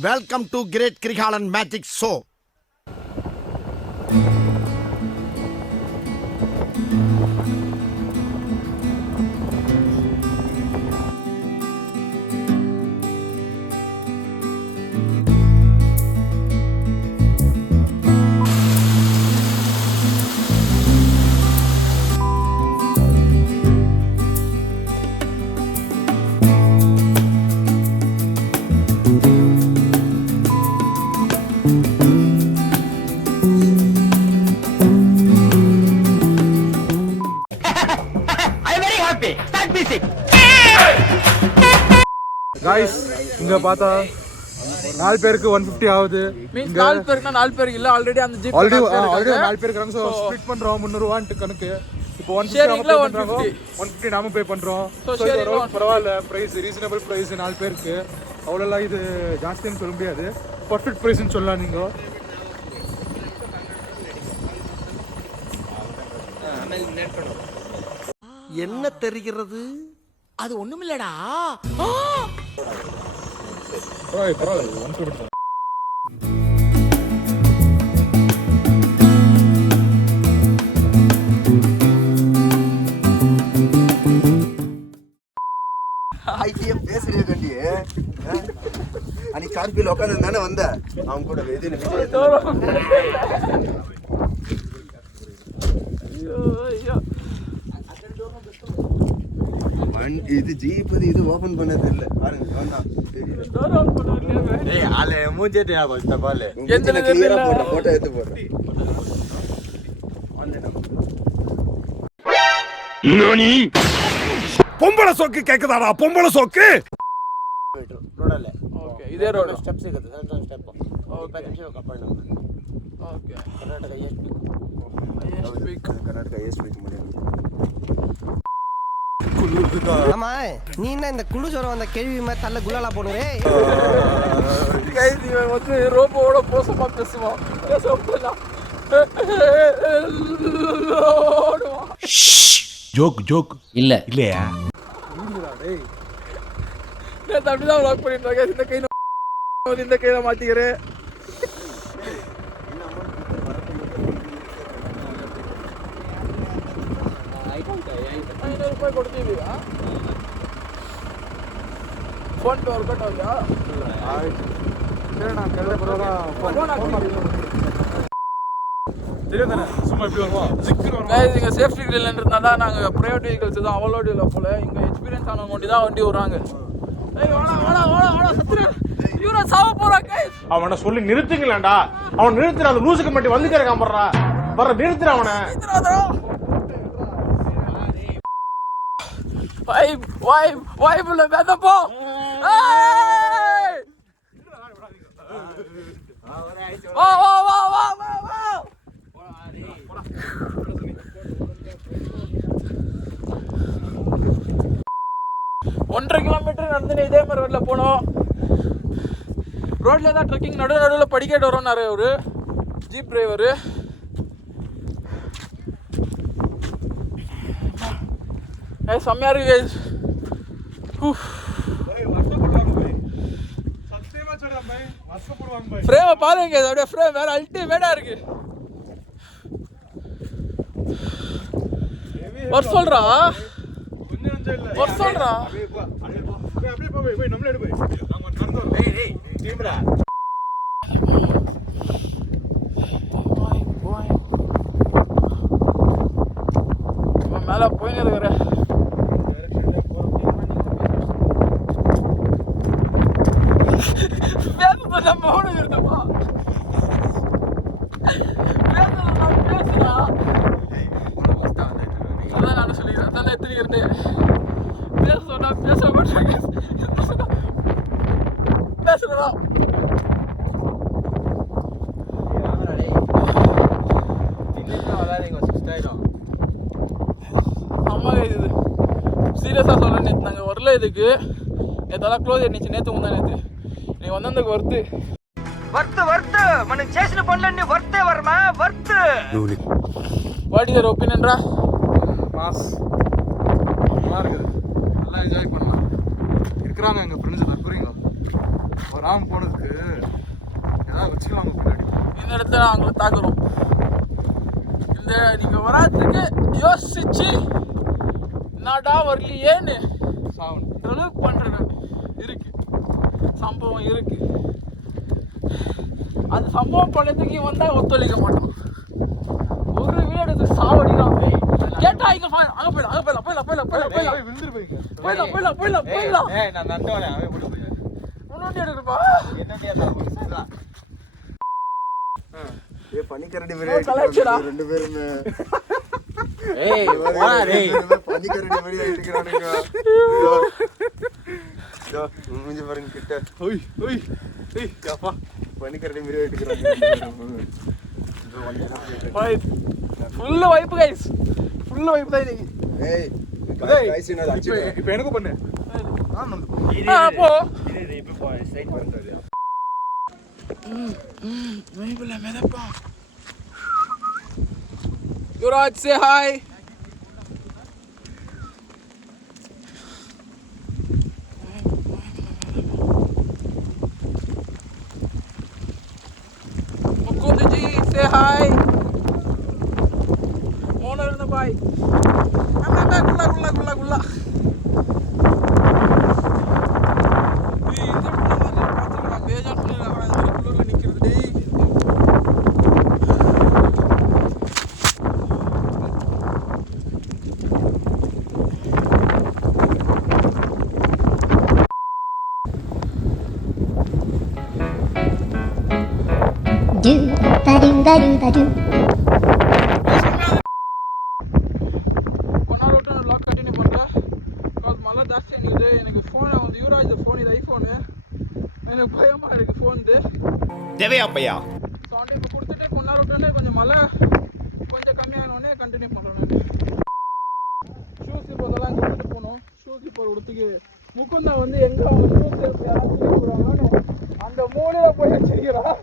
Welcome to Great Krigalan Magic Show. Guys இங்க பார்த்தா 4 பேருக்கு 150 ஆகுது. மீன்ஸ் 4 பேருக்குனா 4 பேருக்கு இல்ல ஆல்ரெடி அந்த ஜீப் ஆல்ரெடி 4 பேருக்கு இருக்காங்க. சோ ஸ்ப்ளிட் பண்றோம் 300 ரூபாய் கணக்கு. இப்போ 150 நாம பே பண்றோம். சோ இது பரவாயில்ல, பிரைஸ் ரீசனபிள் பிரைஸ் 4 பேருக்கு. அவ்வளவுலாம் இது ஜாஸ்தின்னு சொல்ல முடியாது, பர்ஃபெக்ட் பிரைஸ்னு சொல்லலாம். நீங்க என்ன தெரிகிறது? அது ஒண்ணுமில்லடா. பரவாயில்ல ஒன் கிலோமீட்டர். ஐடியா பேசுறிய கண்டியே அன்னைக்கு கார்பியில் உட்காந்து தானே வந்த அவன் கூட இது ஜீப் இது ஓபன் பண்ணது இல்ல பாருங்க. போட்டோ எடுத்து போடுறேன். பொம்பளை சோக்கு கேக்குதாடா? பொம்பளை சோக்கு ರೋಡಲ್ಲೇ. ಓಕೆ, ಇದೇ ರೋಡ್ ಸ್ಟೆಪ್ ಸಿಗುತ್ತೆ, ಸಣ್ಣ ಸ್ಟೆಪ್. ಓಕೆ, ಕಪ್ಪಲ್ ನಮ್ದು. ಓಕೆ. ಕರ್ನಾಟಕ ಎಷ್ಟು ಬೇಕು? ಕರ್ನಾಟಕ ಎಷ್ಟು ಬೇಕು ಮನೆ? ஆமா, நீ என்ன இந்த குழு ஜோரம் அந்த கேள்வி மாதிரி தள்ள குலாலா போனுரே. கைஸ் இவன் வந்து ரோபோவோட மோசமா பேசுவான். பேசப்படலாம். ஜோக் இல்ல இல்லையா? நான் அப்படிதான் லாக் பண்ணிட்டு இருக்கேன். இந்த கையில இந்த கையில மாட்டிக்கிறேன். 500 ರೂಪಾಯಿ ಕೊಡ್ತೀವಿಯಾ? ಫೋನ್ ಪೇ ವರ್ಕೌಟ್ ಆಗುತ್ತಾ? ಆಯ್ತು ಸರಿ, ನಾನು ಕೆಳಗೆ ಬರೋದ ಫೋನ್ ಮಾಡಿ தெரியுதானே? சும்மா இப்படி வருவா சிக்கன் வருவா. கைஸ் இங்க சேஃப்டி கிரில்ன்றதுனால நாங்க பிரைவேட் வெஹிக்கிள்ஸ் தான் அவ்வளோடி இல்லை போல. இங்க எக்ஸ்பீரியன்ஸ் ஆனவங்க மட்டும் தான் வண்டி விடுறாங்க. ஏய் வாடா சத்ரு இவரா சாவ போறா. கைஸ் அவனை சொல்லி நிறுத்துங்களேன்டா. அவன் நிறுத்துற அந்த லூசுக்கு மட்டும் வந்து கேட்காம போறா. வர நிறுத்துற அவனை. வைப் உள்ள வேத போ. வா 1.5 கிலோமீட்டர் நடந்து இதே மாதிரி ரோட்ல போனோம். ரோட்ல தான் ட்ரெக்கிங் நடுவில் படிக்கட்டு வரோம்னாரு அவரு ஜீப் டிரைவரு. செம்மையா இருக்கு கைஸ். ஃப்ரேமை பாருங்க, அப்படியே ஃப்ரேம் வேற அல்டிமேட்டா இருக்கு. ஒரு சொல்றா மேல போயின்னு இருக்கிற மௌனம் இருந்தப்பா. பேசுறா அதான் நானும் சொல்லிக்கிறேன். அதான் எத்திரிக்கிறேன். பேச சொன்னா பேச மாட்டாங்க. பேசுறா அம்மா இது சீரியஸா சொல்றேன். நேற்று நாங்கள் வரல, இதுக்கு நேற்று க்ளோஸ் ஆயிடுச்சு. நேற்று முந்தா நேற்று நீ வந்ததுக்கு வர்த்து మనకి చేసిన పనులన్నీ వర్తే Varma worth. What is your ஒபினியன்டா? மாஸ் நல்லா இருக்குது, நல்லா என்ஜாய் பண்ணலாம். இருக்கிறாங்க எங்கள் ஃப்ரெண்ட்ஸ், புரியுங்க. ராம் போனதுக்கு ஏதாவது வச்சுக்கலாங்க பின்னாடி. இந்த இடத்துல அவங்களை தாக்குறோம். இந்த நீங்க வராதுக்கு யோசிச்சு என்னடா வரலையேன்னு அளவுக்கு பண்றேன் நான். இருக்கு சம்பவம் இருக்கு. அது சம்பவம் பண்ணதுக்கு வந்தா ஒத்துழைக்க மாட்டோம். ஒரு வீடு எடுத்து சாவடிக்கலாம். கேட்டா இங்க அங்க போயிடலாம் முன்னாடி எடுப்பா. பனிக்கரடி கலாய்ச்சடா. ரெண்டு பேருமே பனிக்கரடி மாதிரி அடிக்கிறானுங்க. மூஞ்சி பாருங்க கிட்ட. பனிக்கரடி மாதிரி அடிக்கிறாங்க. ஃபுல்லு வைப்பு கைஸ். ஃபுல்லு வைப்பு தான் இன்னைக்கு. இப்ப எனக்கு பண்ணு. அப்போ மெதப்பா. Yuvraj say hi. Mukundaji say hi. Mona irundha bye. Amma gulla. Ee indha pulla paathuka bejar pulla indha pulla nikkiradhu dei. Do ba do ba do ba do. கொண்டாட லாக் கண்டினியூ பண்ணுறேன். பிகாஸ் மழை ஜாஸ்தி இருக்குது. எனக்கு ஃபோனை வந்து யூராஜ் ஃபோன், இது iPhone. எனக்கு பயமாக இருக்குது ஃபோன் இது. தேவையாப்பையா சவுண்ட் இப்போ கொடுத்துட்டு கொண்டாட விட்டோன்னே கொஞ்சம் மழை கொஞ்சம் கம்மியானோடனே கண்டினியூ பண்ணுறேன் நான். ஷூஸ் இப்போ அதெல்லாம் கொடுத்துட்டு போகணும். ஷூஸ் இப்போ கொடுத்துக்கு முக்குந்தா வந்து எங்கே அவங்க ஷூஸ் எடுத்து யாராவது போடுவாங்கன்னு அந்த மூலையில் போய் வச்சிருக்கிறான்.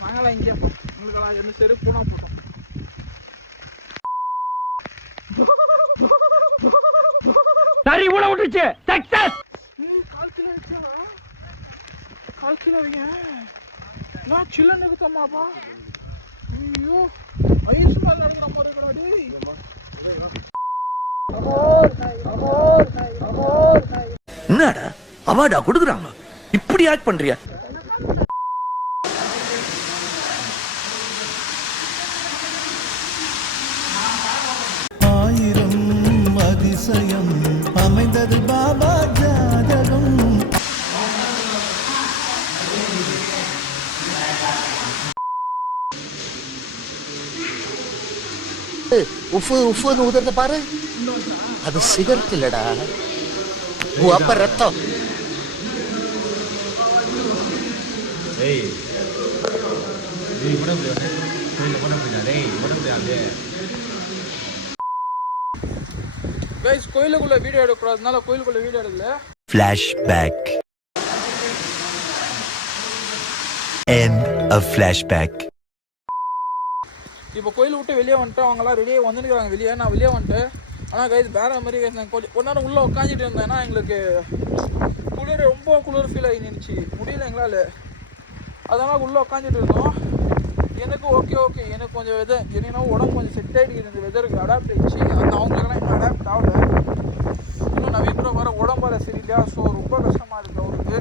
நாங்களாம் இங்கே உங்களுக்கெல்லாம் எந்த செருப்பு போனா போட்டோம். சரி உள்ள விட்டுச்சு சக்சஸ். கால்கில வைங்க. நான் சில்ல நிறுத்தமாப்பா. ஐயோ ஐஸ் மேல இருக்கிற மாதிரி இருக்கடாடி. என்னடா அவார்டா கொடுக்குறாங்க இப்படி ஆக்ட் பண்றியா? ஆயிரம் அதிசயம் அமைந்தது பாபா ஜாதகம். உஃப்னு உதறத பாரு. அது சிகரெட் இல்லடா, அப்ப ரத்தம். கைஸ் கோயிலுக்குள்ள வீடியோ எடுக்கக்கூடாதுனால கோயிலுக்குள்ள வீடியோ எடுக்கல. Flashback. End of flashback. இப்போ கோயில் விட்டு வெளியே வந்துட்டு அவங்களாம் ரெடியாக வந்துருக்காங்க வெளியே. நான் வெளியே வந்துட்டேன். ஆனால் கைஸ் வேற மாதிரி கைஸ் நான் கொஞ்ச நேரம் உள்ளே உட்காந்துட்டு இருந்தேன். ஏன்னா எங்களுக்கு குளிர் ரொம்ப குளிர் ஃபீல் ஆகி நின்றுச்சு, முடியல எங்களால். அதனால் உள்ளே உட்காந்துட்டு இருந்தோம். எனக்கு ஓகே எனக்கு கொஞ்சம் என்னன்னா உடம்பு கொஞ்சம் செட் ஆகிட்டு இந்த வெதருக்கு அடாப்ட் ஆகிடுச்சு. அவங்களுக்கெல்லாம் இன்னும் அடாப்ட் ஆகலை. இன்னும் நவீன் ப்ரோ வர உடம்பு சரியில்லையா, ஸோ ரொம்ப கஷ்டமாக இருக்குது அவருக்கு.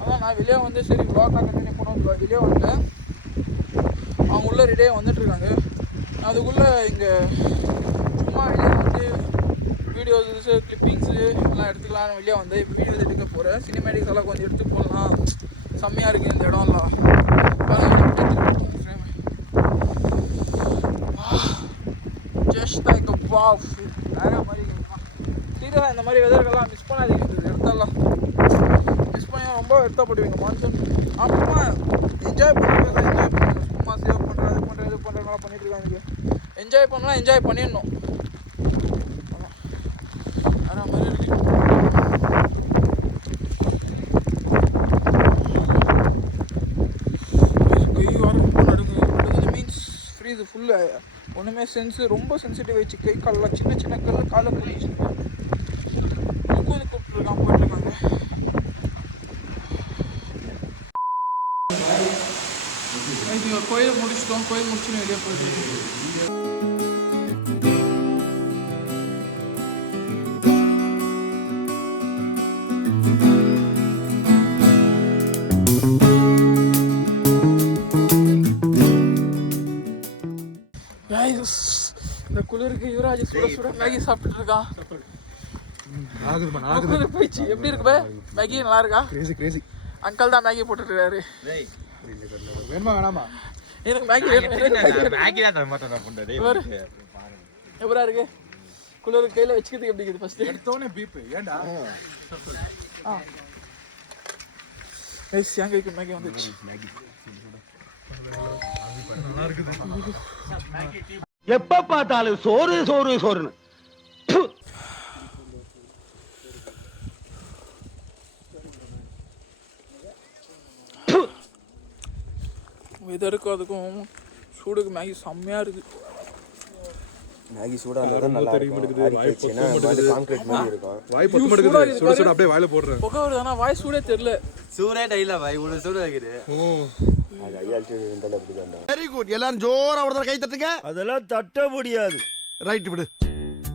அதான் நான் வெளியே வந்து சரி ப்ளாக்காக கண்டினியூ பண்ணுவோம் வெளியே வந்துட்டேன். அவங்க உள்ளே ரெடியாக வந்துட்டுருக்காங்க. அதுக்குள்ளே இங்கே சும்மா வெளியே வந்து வீடியோஸு கிளிப்பிங்ஸு எல்லாம் எடுத்துக்கலான்னு வெளியே வந்து இப்போ வீடியோஸ் எடுக்க போகிறேன். சினிமேட்டிக்ஸ் எல்லாம் கொஞ்சம் எடுத்து போடலாம், செம்மையாக இருக்குது இந்த இடம்லாம். ஜஸ்ட் லைக் வாவ், வேற மாதிரி சீரியஸாக இந்த மாதிரி வெதர்கள்லாம் மிஸ் பண்ணாதீங்க. இந்த இடத்தெல்லாம் மிஸ் பண்ணி ரொம்ப வருத்தப்படுவீங்க. மான்சூன் ஆமாம் என்ஜாய் பண்ணுறது, என்ஜாய் பண்ணணும். சும்மா சேவ் பண்ணுறது இது பண்ணுறதுனால பண்ணிட்டு இருக்காங்க. என்ஜாய் பண்ணலாம், என்ஜாய் பண்ணிடணும். வேற மாதிரி இருக்கு. கை வர ரொம்ப நடுங்குது. மீன்ஸ் ஃப்ரீஸ் ஃபுல்லு ஒன்றுமே ரொம்ப சென்சிட்டிவ் ஆயிடுச்சு. கை காலில் சின்ன சின்ன காலை போயிடுச்சு. கூப்பிட்டுருக்கான் போயிட்டுருக்காங்க. கோயில் முடிச்சிட்டோம். கோயில் முடிச்சுன்னு வெளியே போயிட்டு இந்த குளிருக்கு யுவராஜ் சுட சுட மேகி சாப்பிட்டு இருக்கான். போயிடுச்சு. எப்படி இருக்கு மேகி? நல்லா இருக்கா? கிரேசி. அங்கிள் தான் மேகி போட்டுட்டு இருக்காரு. வேணுமா வேணாமா? எனக்கு மேகி எப்படா இருக்கு? குளிர் கையில வச்சுக்கிறதுக்கு எப்படி இருக்குது? ஃபர்ஸ்ட் எடுத்தோனே பீப் ஏண்டா? என் கைக்கு மேகி வந்துச்சு. எப்ப பார்த்தாலும் சோறு சோறு சோறுன்னு. வெதருக்கும் அதுக்கும் சூடுக்கு மேகி செம்மையா இருக்கு. மேகி சூடா இருந்தா நல்லா இருக்கும். கான்கிரீட் மாதிரி இருக்கும். வாய் பத்து மடக்குது. சுட சுட அப்படியே வாயில போடுறேன். புகை வருது ஆனா வாய் சூடே தெரியல. சூடே டைல வாய் இவ்வளவு சூடு ஆகுது. அது ஐயாச்சு இந்தல அப்படி தான். Very good. எல்லாரும் ஜோரா ஒரு கை தட்டுங்க. அதெல்லாம் தட்ட முடியாது. ரைட் விடு.